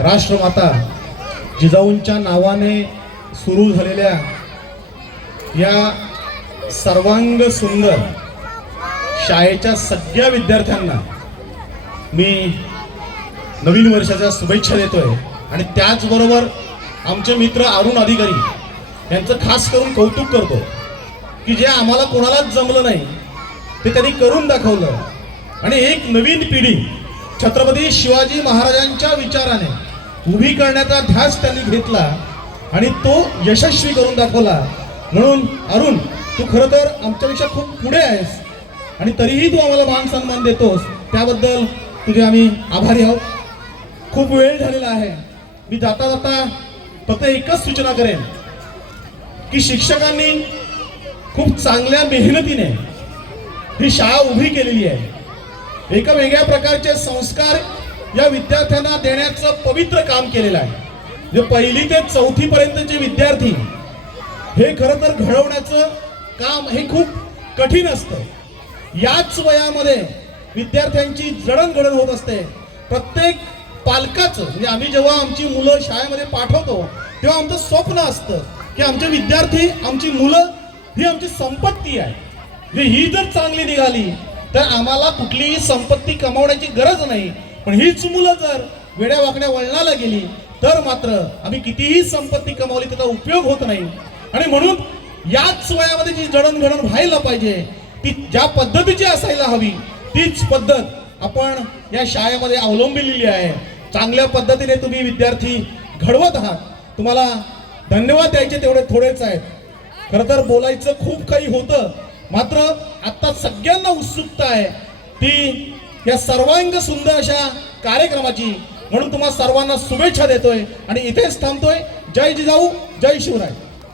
राष्ट्रमाता जिजाऊंच्या नावाने सुरू झालेल्या या सर्वांग सुंदर शाळेच्या सगळ्या विद्यार्थ्यांना मी नवीन वर्षाच्या शुभेच्छा देतोय. आणि त्याचबरोबर आमचे मित्र अरुण अधिकारी यांचं खास करून कौतुक करतो की जे आम्हाला कोणालाच जमलं नाही ते त्यांनी करून दाखवलं. आणि एक नवीन पिढी छत्रपती शिवाजी महाराजांच्या विचाराने उभी करण्याचा ध्यास त्यांनी घेतला आणि तो यशस्वी करून दाखवला. म्हणून अरुण तू खरं तर आमच्यापेक्षा खूप पुढे आहेस आणि तरीही तू आम्हाला मान सन्मान देतोस. त्याबद्दल तुझे आम्ही आभारी आहोत. खूप वेळ झालेला आहे. मी जाता जाता फक्त एकच सूचना करेन की शिक्षकांनी खूप चांगल्या मेहनतीने ही शाळा उभी केलेली आहे. एका वेगळ्या प्रकारचे संस्कार या विद्यार्थ्यांना देण्याचं पवित्र काम केलेलं आहे. जे पहिली ते चौथी पर्यंतचे विद्यार्थी हे खरं तर घडवण्याचं काम हे खूप कठीण असतं. याच वयामध्ये विद्यार्थ्यांची जडणघडण होत असते. प्रत्येक पालकाचं म्हणजे आम्ही जेव्हा आमची मुलं शाळेमध्ये पाठवतो तेव्हा आमचं स्वप्न असतं की आमचे विद्यार्थी आमची मुलं ही आमची संपत्ती आहे. म्हणजे ही जर चांगली निघाली तर आम्हाला कुठलीही संपत्ती कमावण्याची गरज नाही. पण हीच मुलं जर वेड्या वाकड्या वळणाला गेली तर मात्र आम्ही कितीही संपत्ती कमावली त्याचा उपयोग होत नाही. आणि म्हणून याच वयामध्ये जी जडणघडण व्हायला पाहिजे ती ज्या पद्धतीची असायला हवी तीच पद्धत आपण या शाळेमध्ये अवलंबिलेली आहे. चांगल्या पद्धतीने तुम्ही विद्यार्थी घडवत आहात. तुम्हाला धन्यवाद द्यायचे तेवढे थोडेच आहेत. खरं तर बोलायचं खूप काही होतं मात्र आता सगळ्यांना उत्सुकता आहे. ती या सर्वांग सुंदर अशा कार्यक्रमाची. म्हणून तुम्हाला सर्वांना शुभेच्छा देतोय आणि इथेच थांबतोय. जय जिजाऊ जय शिवराय.